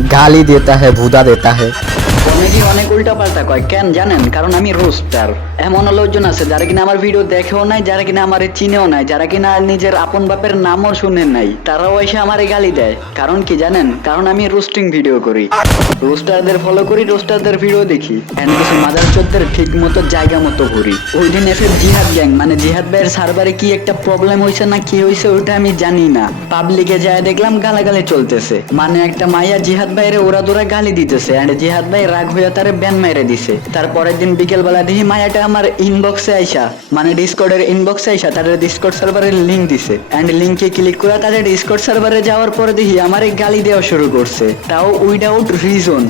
गाली देता है, भूदा देता है। কমেডি অনেক উল্টা পাল্টা কয় কেন জানেন? কারণ আমি রোস্টার। এমন লোকজন আছে যারা কিনা আমার ভিডিও দেখেও নাই, যারা কিনা আমার চিনেও নাই, যারা কিনা নিজের আপন বাপের নামও শুনে নাই, তারাও এসে আমারে গালি দেয়। কারণ কি জানেন? কারণ আমি রোস্টিং ভিডিও করি, রোস্টারদের ফলো করি, রোস্টারদের ভিডিও দেখি, এন্ড কিছু মাদার চোদ্দের ঠিক মতো জায়গা মতো ঘুরি। ওই দিন এসে জিহাদ গ্যাং মানে জিহাদ ভাইয়ের সার্ভারে কি একটা প্রবলেম হয়েছে না কি হয়েছে ওটা আমি জানি না, পাবলিকে যায় দেখলাম গালাগালি চলতেছে। মানে একটা মাইয়া জিহাদ ভাইয়ের ওরা দোরা গালি দিতেছে, এন্ড জিহাদ ভাই রাগ হয়ে তারে ব্যান মেরে দিছে। তারপরের দিন বিকেল বেলা দেখি মায়াটা আমার ইনবক্সে আইসা, মানে ডিসকর্ডের ইনবক্সে আইসা তাদের ডিসকর্ড সার্ভারের লিংক দিছে, এন্ড লিংকে ক্লিক করে তাদের ডিসকর্ড সার্ভারে যাওয়ার পরে দেখি আমারে গালি দেওয়া শুরু করছে, তাও উইদাউট রিজন।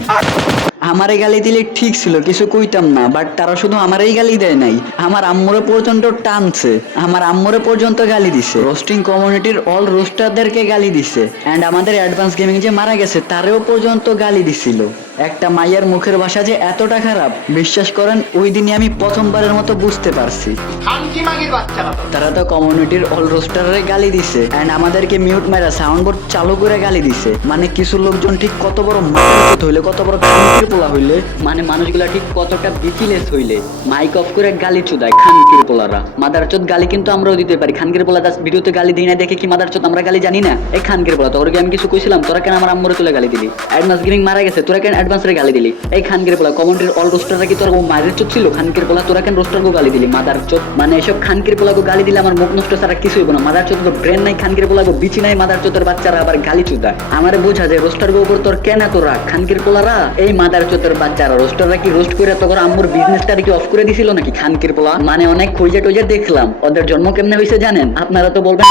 আমারে গালি দিলে ঠিক ছিল, কিছু কইতাম না, বাট তারা শুধু আমারই গালি দেয় নাই, আমার আম্মুরে পর্যন্ত টানছে, আমার আম্মুরে পর্যন্ত গালি দিছে। রোস্টিং কমিউনিটির অল রোস্টারদেরকে গালি দিছে, এন্ড আমাদের অ্যাডভান্স গেমিং যে মারা গেছে তারেও পর্যন্ত গালি দিছিল। একটা মাইয়ার মুখের ভাষা যে এতটা খারাপ, বিশ্বাস করেন ওই দিনই আমি প্রথমবারের মতো বুঝতে পারছি। তারা তো কমিউনিটির অল রোস্টারে গালি দিছে, এন্ড আমাদেরকে মিউট মেরা সাউন্ড বোর্ড চালু করে গালি দিছে। মানে কিছু লোকজন ঠিক কত বড় মাথা হইলে, কত বড় খানকির পোলা হইলে, মানে মানুষগুলা ঠিক কতটা বিচিলেস হইলে মাইক অফ করে গালি চুদায় খানকির পোলারা। মাদারচোদ গালি কিন্তু আমরাও দিতে পারি, খানকির পোলা ভিডিওতে গালি দিই না দেখে কি মাদারচোদ আমরা গালি জানি না? এই খানকির পোলা তোর আমি কিছু কইছিলাম, তোরা কেন আমার আম্মুরে তুলে গালি দিলি? অ্যাডভান্স গেমিং মারা গেছে, তোরা কেন অ্যাডভান্সরে গালি দিলি? এই খানকির পোলা কমিউনিটির অল রোস্টাররা কি তোর মায়ের চোদ ছিল? খানকির পোলা তোরা কেন রোস্টারকে গালি দিলি? মাদারচোদ মানে এসব খানকির পোলাকে গালি দিলে আমার মুখ নষ্ট ছাড়া কিছুই হইব না। মাদারচোদ তো ব্রেন নাই, খানকির পোলাকে বিচি নাই, মাদারচোদের বাচ্চারা আবার গালি চুদায়। আমারে বোঝা যায় রোস্টারকে উপর তোর কেন এত রাগ? খানকির পোলারা এই মাদারচোদের বাচ্চারা রোস্টাররা কি রোস্ট করে তোর আম্মুর বিজনেসটা কি অফ করে দিছিল নাকি? খানকির পোলা মানে অনেক খুঁজে টুজে দেখলাম ওদের জন্ম কেমনে হয়েছে জানেন? আপনারা তো বলবেন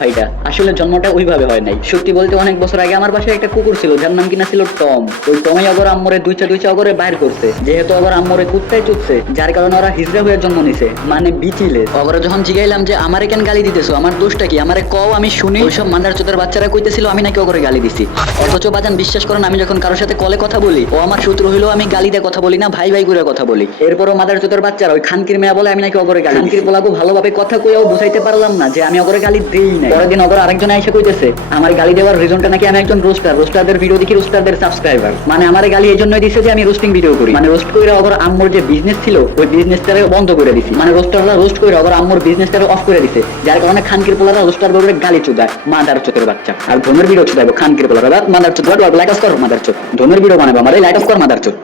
ফাইটা, আসলে জন্মটা ওইভাবে হয় নাই। সত্যি বলতে অনেক বছর আগে আমার বাসায় একটা কুকুর ছিল যার নাম কিনা ছিল টম। ওই টমই অগর আম্মরে দুইটা অগরে বাইর করছে, যেহেতু অগর আম্মরে কুত্তায় চুপছে, যার কারণে ওরা হিজড়া হয়ে জন্ম নিছে, মানে বিচিলে। অগরে যখন জিগাইলাম যে আমারে কেন গালি দিতেছো, আমার দোষটা কি, আমারে কও আমি শুনি। ওইসব মাদারচোদের বাচ্চারা কইতেছিল আমি নাকি অগরে গালি দিছি। অথচ বাজান বিশ্বাস করেন আমি যখন কারোর সাথে কলে কথা বলি, ও আমার শত্রু হইলেও আমি গালি দিয়ে কথা বলি না, ভাই ভাই করে কথা বলি। এরপরও মাদারচোদের বাচ্চারা ওই খানকির মেয়া বলে আমি নাকি অগরে গালি। খানকির পোলাকে ভালোভাবে কথা কইয়াও বুঝাইতে পারলাম না যে আমি অগরে গালি দেই না। পরের দিন অগর আরেকজন আইসা কইতেছে আমার গালি দেওয়ার রিজনটা নাকি আমি একজন রোস্টার, রোস্টারদের ভিডিও দেখি, রোস্টারদের সাবস্ক্রাইবার। মানে আমারে গালি এই জন্যই দিছে যে আমি রোস্টিং ভিডিও করি, মানে রোস্ট কইরা অগর আম্মুর যে বিজনেস ছিল ওই বিজনেসটারে বন্ধ করে দিছি। মানে রোস্টাররা রোস্ট কইরা অগর আম্মুর বিজনেসটারে অফ করে দিছে, যার কারণে খানকির পোলারা রোস্টার বলে গালি চুদায় মাদারচোদের বাচ্চা। আর ধর্মের ভিডিও চুদাইবো খানকির পোলারা, মাদারচোদ লাইক অফ কর মাদারচোদ, ধর্মের ভিডিও বানাবো আমারে লাইক অফ কর মাদারচোদ।